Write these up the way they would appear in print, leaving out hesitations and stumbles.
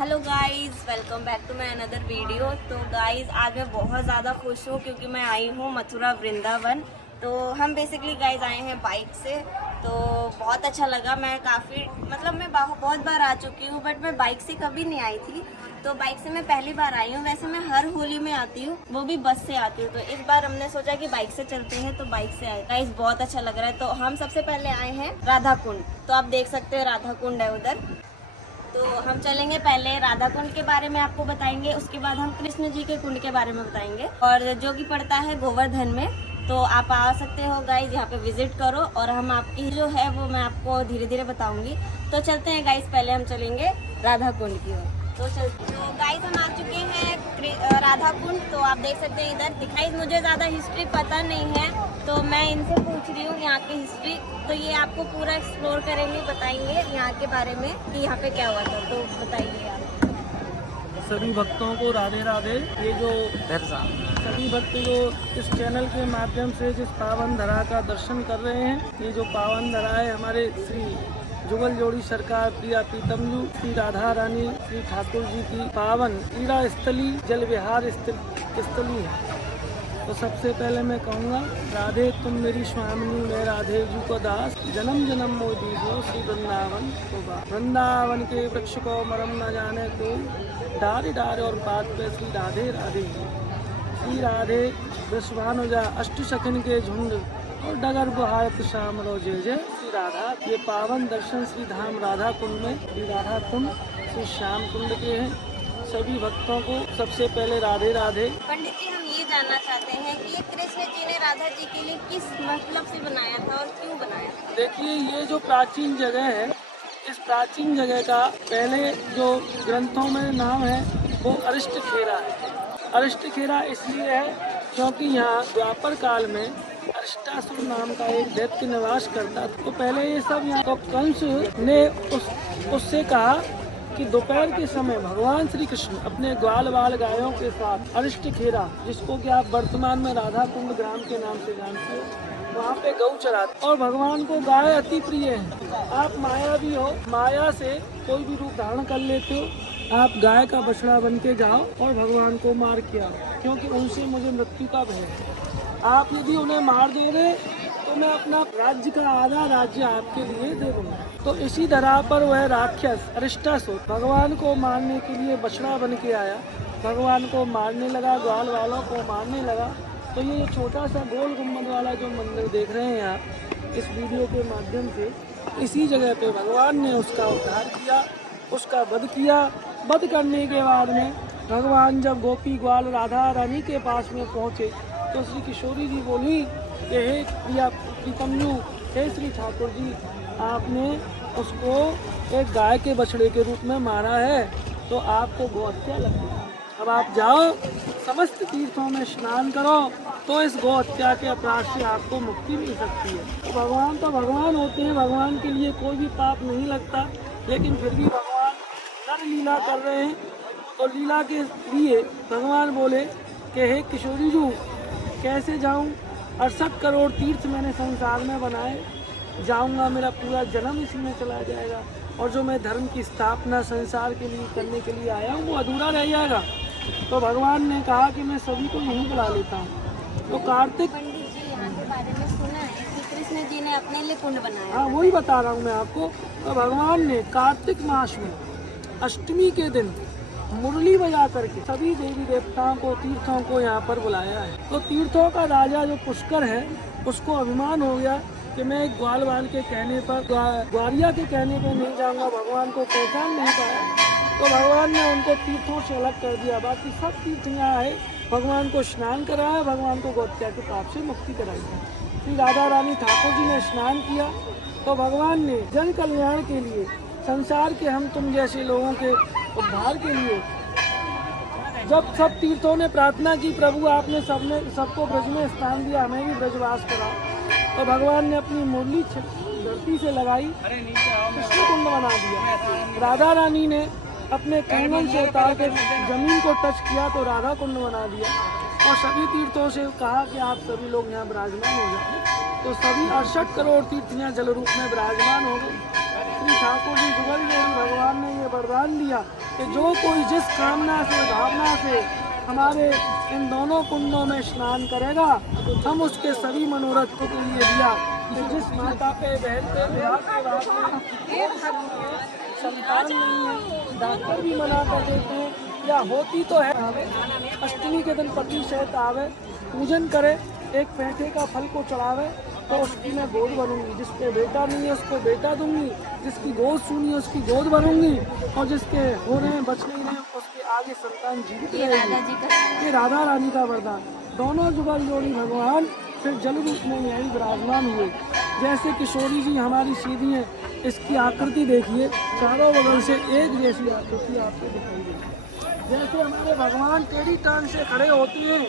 Hello guys, welcome back to my another video. तो guys आज मैं बहुत ज़्यादा खुश हूँ क्योंकि मैं आई हूँ मथुरा वृंदावन। तो हम बेसिकली गाइस आए हैं बाइक से, तो बहुत अच्छा लगा। मैं काफ़ी मैं बहुत बार आ चुकी हूँ, बट मैं बाइक से कभी नहीं आई थी। तो बाइक से मैं पहली बार आई हूँ। वैसे मैं हर होली में आती हूँ, वो भी बस से आती हूँ। तो इस बार हमने सोचा कि बाइक से चलते हैं, तो बाइक से आए। गाइस बहुत अच्छा लग रहा है। तो हम सबसे पहले आए हैं राधा कुंड। तो आप देख सकते हैं राधा कुंड है उधर। तो हम चलेंगे, पहले राधा कुंड के बारे में आपको बताएंगे, उसके बाद हम कृष्ण जी के कुंड के बारे में बताएंगे, और जो कि पड़ता है गोवर्धन में। तो आप आ सकते हो गाइज, यहाँ पे विजिट करो, और हम आपकी जो है वो मैं आपको धीरे धीरे बताऊंगी। तो चलते हैं गाइज, पहले हम चलेंगे राधा कुंड की ओर। तो गाइज हम आ चुके हैं राधा कुंड। तो आप देख सकते हैं इधर दिखाई। मुझे ज़्यादा हिस्ट्री पता नहीं है, तो मैं इनसे पूछ रही हूँ यहाँ की हिस्ट्री। तो ये आपको पूरा एक्सप्लोर करेंगे, बताएंगे यहाँ के बारे में कि यहाँ पे क्या हुआ था। तो बताइए आप। सभी भक्तों को राधे राधे। ये जो सभी भक्त जो इस चैनल के माध्यम से जिस पावन धरा का दर्शन कर रहे हैं, ये जो पावन धरा है हमारे श्री जुगल जोड़ी सरकार प्रिया प्रीतमजू श्री राधा रानी श्री ठाकुर जी की पावन क्रीड़ा स्थली जल विहार स्थली है। तो सबसे पहले मैं कहूँगा, राधे तुम मेरी स्वामिनी, मैं राधे जू को दास, जन्म जन्म मोदी हो श्री वृंदावन को बा। वृंदावन के वृक्ष को मरम न जाने को, डारे डारे और बात पे श्री राधे राधे। श्री राधे वृषभानुजा अष्ट सखन के झुंड, और डगर बुहारत श्याम रो जय जय श्री राधा। ये पावन दर्शन श्री धाम राधा कुंड में, श्री राधा कुंड श्री श्याम कुंड के हैं। सभी भक्तों को सबसे पहले राधे राधे। पंडित जी, हम ये जानना चाहते हैं कि ये कृष्ण जी ने राधा जी के लिए किस मतलब से बनाया था और क्यों बनाया था? देखिए, ये जो प्राचीन जगह है, इस प्राचीन जगह का पहले जो ग्रंथों में नाम है वो अरिष्ट खेरा है। अरिष्ट खेरा इसलिए है क्योंकि यहाँ द्वापर काल में अरिष्टासुर नाम का एक दैत्य निवास करता था। तो पहले ये सब यहाँ तो कंस ने उससे कहा कि दोपहर के समय भगवान श्री कृष्ण अपने ग्वाल बाल गायों के साथ अरिष्ट खेरा, जिसको कि आप वर्तमान में राधा कुंड ग्राम के नाम से जानते हो, वहाँ पे गौ चराते। और भगवान को गाय अति प्रिय है। आप माया भी हो, माया से कोई भी रूप धारण कर लेते हो। आप गाय का बछड़ा बन के जाओ और भगवान को मार के आओ, क्योंकि उनसे मुझे मृत्यु का भय है। आप यदि उन्हें मार दोगे तो मैं अपना राज्य का आधा राज्य आपके लिए दे दूंगा। तो इसी धरा पर वह राक्षस अरिष्टासुर भगवान को मारने के लिए बछड़ा बन के आया, भगवान को मारने लगा, ग्वाल वालों को मारने लगा। तो ये छोटा सा गोल गुम्बद वाला जो मंदिर देख रहे हैं आप इस वीडियो के माध्यम से, इसी जगह पे भगवान ने उसका उद्धार किया, उसका वध किया। वध करने के बाद में भगवान जब गोपी ग्वाल राधा रानी के पास में पहुँचे तो श्री किशोरी जी बोली कि हे प्रिया प्रीतमजू, हे श्री ठाकुर जी, आपने उसको एक गाय के बछड़े के रूप में मारा है, तो आपको गौ हत्या लग गई। अब आप जाओ, समस्त तीर्थों में स्नान करो, तो इस गौ हत्या के अपराध से आपको मुक्ति मिल सकती है। तो भगवान होते हैं, भगवान के लिए कोई भी पाप नहीं लगता, लेकिन फिर भी भगवान नर लीला कर रहे हैं। तो लीला के लिए भगवान बोले कि हे किशोरी जी, कैसे जाऊं? 68 करोड़ तीर्थ मैंने संसार में बनाए, जाऊंगा मेरा पूरा जन्म इसी में चला जाएगा, और जो मैं धर्म की स्थापना संसार के लिए करने के लिए आया हूँ वो अधूरा रह जाएगा। तो भगवान ने कहा कि मैं सभी को यहीं बुला लेता हूँ। तो कार्तिक, पंडित जी, यहाँ के बारे में सुना है कि कृष्ण जी ने अपने लिए कुंड बनाया। हाँ, वही बता रहा हूँ मैं आपको। तो भगवान ने कार्तिक मास में अष्टमी के दिन मुरली बजा करके सभी देवी देवताओं को, तीर्थों को यहाँ पर बुलाया है। तो तीर्थों का राजा जो पुष्कर है, उसको अभिमान हो गया कि मैं ग्वाल बाल के कहने पर, ग्वालिया के कहने पर नहीं जाऊंगा, भगवान को पहचान नहीं पाया। तो भगवान ने उनको तीर्थों से अलग कर दिया। बाकी सब तीर्थ यहाँ आए, भगवान को स्नान कराया, भगवान को गौहत्या के पाप से मुक्ति कराई। श्री राधा रानी ठाकुर जी ने स्नान किया, तो भगवान ने जन कल्याण के लिए, संसार के हम तुम जैसे लोगों के उद्धार के लिए, जब सब तीर्थों ने प्रार्थना की, प्रभु आपने सबको ब्रज में स्थान दिया, हमें भी ब्रजवास करा, तो भगवान ने अपनी मुरली धरती से लगाई, कृष्ण कुंड बना दिया। राधा रानी ने अपने कंगन से उतार के जमीन को टच किया तो राधा कुंड बना दिया, और सभी तीर्थों से कहा कि आप सभी लोग यहाँ विराजमान हो जाए। तो सभी 68 करोड़ तीर्थ यहाँ जल रूप में विराजमान हो गए। श्री ठाकुर जी जुगल जोड़ी भगवान ने ये वरदान दिया कि जो कोई जिस कामना से भावना से हमारे इन दोनों कुंडों में स्नान करेगा, हम उसके सभी मनोरथों के लिए दिया कि जिस माता पे बहन पे विवाह के बाद में संतान नहीं है, डॉक्टर भी मना कर देते हैं या होती तो है, अष्टमी के दिन पति सहित आवे, पूजन करे, एक पैठे का फल को चढ़ावे तो उसकी मैं गोद भरूंगी, जिसके बेटा नहीं है उसको बेटा दूंगी, जिसकी गोद सुनी है उसकी गोद भरूंगी, और जिसके हो रहे हैं बच नहीं रहे हैं उसके आगे संतान जीवित रहेगी। ये राधा रानी का वरदान। दोनों जुगल जोड़ी भगवान फिर जल रूप में यही विराजमान हुए। जैसे किशोरी जी हमारी सीधी हैं, इसकी आकृति देखिए, चारों बगल से एक जैसी आकृति आपको दिखाई देगी। जैसे हमारे भगवान टेढ़ी टांग से खड़े होते हैं,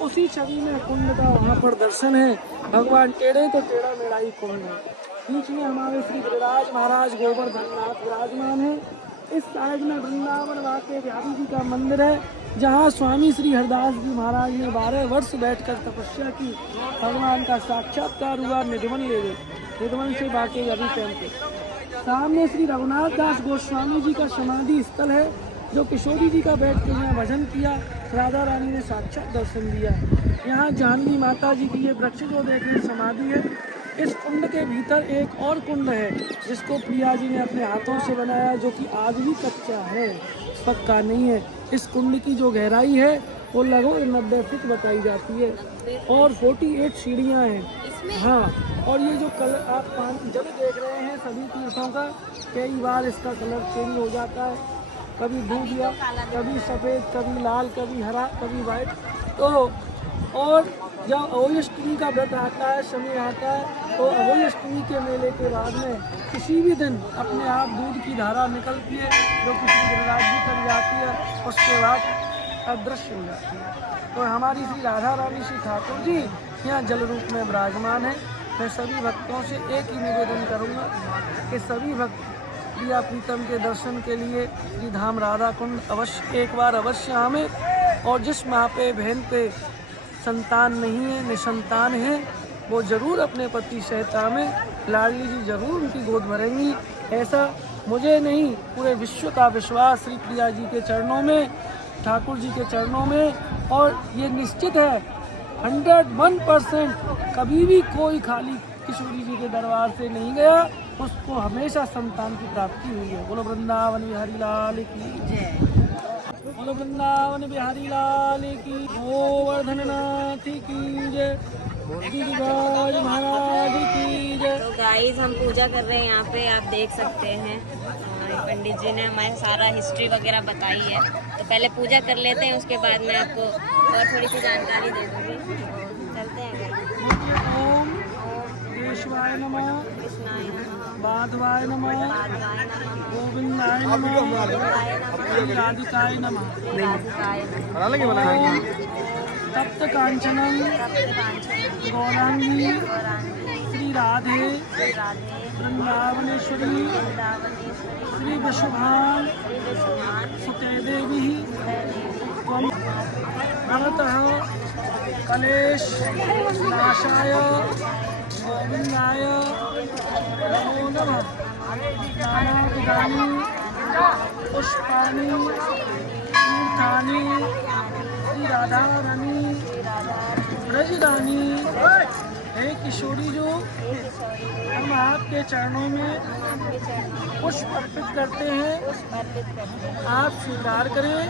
उसी छवि में कुंड का वहाँ पर दर्शन है। भगवान टेढ़े तो टेढ़ा मेढ़ा ही कुंड है। बीच में हमारे श्री गिरिराज महाराज गोवर्धन नाथ विराजमान है। इस साइड में वृंदावन वाके बिहारी जी का मंदिर है, जहाँ स्वामी श्री हरदास जी महाराज ने 12 वर्ष बैठकर तपस्या की, भगवान का साक्षात्कार हुआ, निधवन ले गए, निधवन से बाके अभी पहनते। सामने श्री रघुनाथ दास गोस्वामी जी का समाधि स्थल है, जो किशोरी जी का बैठ के यहाँ भजन किया, राधा रानी ने साक्षात दर्शन दिया। यहाँ जानवी माता जी की ये वृक्ष जो देख रहे हैं समाधि है। इस कुंड के भीतर एक और कुंड है, जिसको प्रिया जी ने अपने हाथों से बनाया, जो कि आज भी कच्चा है, पक्का नहीं है। इस कुंड की जो गहराई है वो लगभग 90 फीट बताई जाती है और 48 सीढ़ियाँ हैं। हाँ, और ये जो कलर आप पानी जल देख रहे हैं सभी तीर्थों का, कई बार इसका कलर चेंज हो जाता है, कभी दूधिया, कभी सफ़ेद, कभी लाल, कभी हरा, कभी वाइट। तो और जब अहोई का व्रत आता है, समय आता है, तो अहोई अष्टमी के मेले के बाद में किसी भी दिन अपने आप दूध की धारा निकलती है, जो किसी गिरिराज जी तक जाती है, उसके बाद अदृश्य हो जाती है। तो हमारी श्री राधा रानी श्री ठाकुर जी यहाँ जल रूप में विराजमान है। मैं सभी भक्तों से एक ही निवेदन करूँगा कि सभी भक्त प्रिया प्रीतम के दर्शन के लिए श्री धाम राधा कुंड अवश्य एक बार अवश्य आवे, और जिस माँ पे बहन पे संतान नहीं है, निसंतान है, वो जरूर अपने पति सहित आवे, लाडली जी जरूर उनकी गोद भरेंगी। ऐसा मुझे नहीं, पूरे विश्व का विश्वास श्री प्रिया जी के चरणों में, ठाकुर जी के चरणों में, और ये निश्चित है 101% कभी भी कोई खाली किशोरी जी के दरबार से नहीं गया, उसको हमेशा संतान की प्राप्ति हुई है। बोलो वृंदावन बिहारी लाल की जय, बोलो वृंदावन बिहारी लाल की, गोवर्धन नाथ की जय, गिरिराज महाराज की जय। तो गाइस हम पूजा कर रहे हैं यहाँ पे, आप देख सकते हैं। पंडित जी ने हमारे सारा हिस्ट्री वगैरह बताई है, तो पहले पूजा कर लेते हैं, उसके बाद मैं आपको और थोड़ी सी जानकारी दे दूँगी। चलते हैं घर। ओम केशवाय नमः, कृष्णाय नमः, माधवाय नमः, माधवाय नमः, गोविंदाय नमः, राधिकाय नमः। राधिकाय नमः। ओम तप्त कांचनम तप्तकांचन गौरांगी गौरांगी श्री राधे राधे वृंदावनेश्वरी वृंदावनेश्वरी श्री विश्वभान श्री विश्वनाथ सुते देवी त्वं भवतः कलेश नाशाय गोविंदाय नमो नमः। नानाविधानि पुष्पाणि तीर्थानि श्री राधा रानी ब्रजदानी। हे किशोरी जो हम आपके चरणों में पुष्प अर्पित करते हैं, आप स्वीकार करें,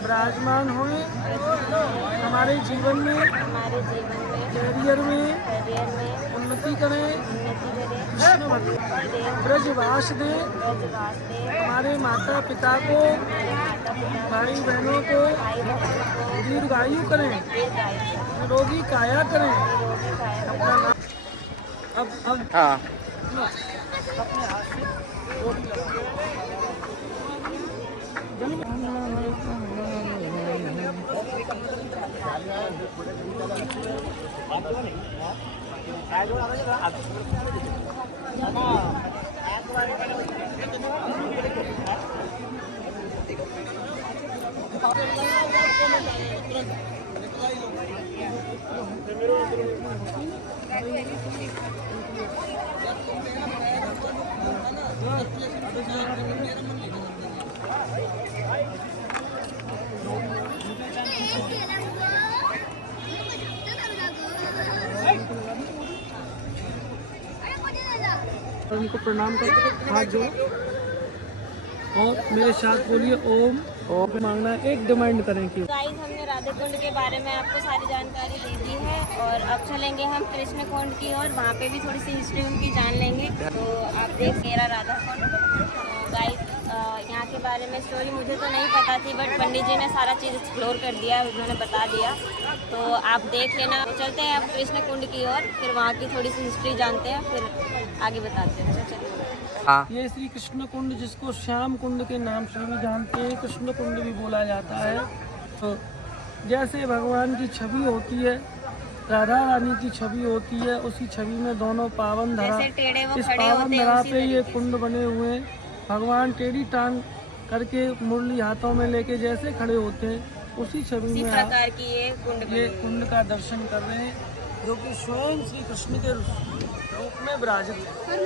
विराजमान हों हमारे जीवन में, करियर में उन्नति करें, कृष्ण भक्त ब्रजवास दें, हमारे माता पिता को, भाई बहनों को दीर्घायु करें, निरोगी काया करें। अपना नाम अब हाँ अपने हाथ से रोटी लगाओ। और उनको प्रणाम कर हाथ जोड़ो और मेरे साथ बोलिए ओम। ओम मांगना है, एक डिमांड करें कि गाइस हमने राधा कुंड के बारे में आपको सारी जानकारी दे दी है और अब चलेंगे हम कृष्ण कुंड की ओर, वहाँ पे भी थोड़ी सी हिस्ट्री उनकी जान लेंगे। तो आप देख मेरा राधा कुंड। गाइस यहाँ के बारे में स्टोरी मुझे तो नहीं पता थी, बट पंडित जी ने सारा चीज़ एक्सप्लोर कर दिया, उन्होंने बता दिया, तो आप देख लेना। तो चलते हैं अब कृष्ण कुंड की ओर, फिर वहाँ की थोड़ी सी हिस्ट्री जानते हैं, फिर आगे बताते हैं। चलिए। ये श्री कृष्ण कुंड, जिसको श्याम कुंड के नाम से भी जानते हैं, कृष्ण कुंड भी बोला जाता है। तो जैसे भगवान की छवि होती है, राधा रानी की छवि होती है, उसी छवि में दोनों पावन धरा, जैसे टेढ़े वो इस खड़े पावन होते हैं, धरा उसी पे ये तरीके। कुंड बने हुए हैं। भगवान टेढ़ी टांग करके मुरली हाथों में लेके जैसे खड़े होते हैं, उसी छवि इसी में प्रकार की ये कुंड ये बनी। कुंड का दर्शन कर रहे हैं, जो कि स्वयं श्री कृष्ण के रूप में विराजित है।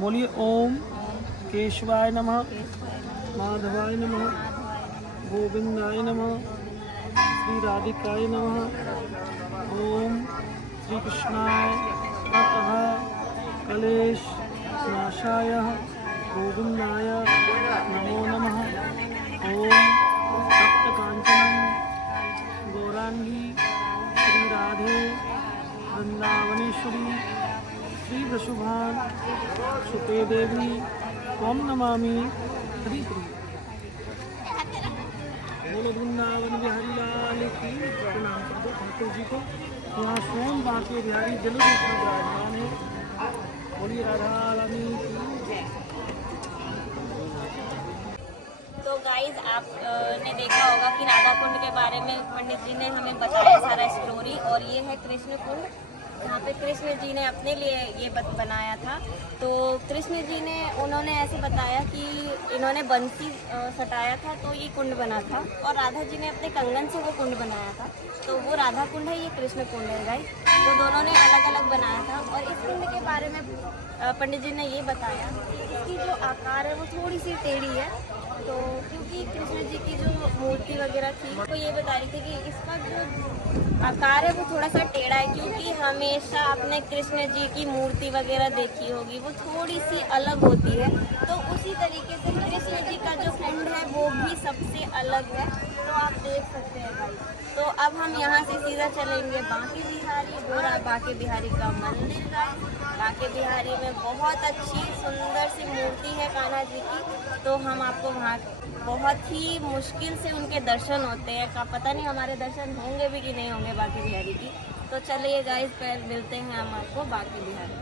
बोलिए ओम केशवाय नमः, माधवाय नमः, गोविंदाय नमः, श्री राधिकाय नमः। ओम श्री कृष्णाय नमः, कलेश नाशाय गोविंदाय नमो नमः। ओम सप्तकांचनम गौरांगी श्री राधे वृंदावनेश्वरी श्री वृषभान सुते देवी ओम नमामि हरि प्रिय। बोलो वृंदावन बिहारी लाल की। प्रणाम कर दो ठाकुर जी को। यहाँ स्वयं बांके बिहारी जल रूप में विराजमान है। बोलिए राधा रानी की। तो गाइज आपने देखा होगा कि राधा कुंड के बारे में पंडित जी ने हमें बताया सारा स्टोरी, और ये है कृष्ण कुंड, जहाँ पे कृष्ण जी ने अपने लिए ये बनाया था। तो कृष्ण जी ने उन्होंने ऐसे बताया कि इन्होंने बंसी सटाया था तो ये कुंड बना था, और राधा जी ने अपने कंगन से वो कुंड बनाया था। तो वो राधा कुंड है, ये कृष्ण कुंड है गाइस। तो दोनों ने अलग अलग बनाया था। और इस कुंड के बारे में पंडित जी ने ये बताया कि इसकी जो आकार है वो थोड़ी सी टेढ़ी है। तो क्योंकि कृष्ण जी की जो मूर्ति वगैरह थी, वो ये बता रही थी कि इसका जो आकार है वो थोड़ा सा टेढ़ा है, क्योंकि हमेशा आपने कृष्ण जी की मूर्ति वगैरह देखी होगी, वो थोड़ी सी अलग होती है। तो उसी तरीके से कृष्ण जी का जो कुंड है वो भी सबसे अलग है। तो आप देख सकते हैं भाई। तो अब हम यहाँ से सीधा चलेंगे बांके बिहारी, वो रहा बांके बिहारी का मंदिर गाइस। बांके बिहारी में बहुत अच्छी सुंदर सी मूर्ति है कान्हा जी की। तो हम आपको वहाँ बहुत ही मुश्किल से उनके दर्शन होते हैं, का पता नहीं हमारे दर्शन होंगे भी कि नहीं होंगे बांके बिहारी की। तो चलिए गाइस, पहले मिलते हैं हम आपको बांके बिहारी।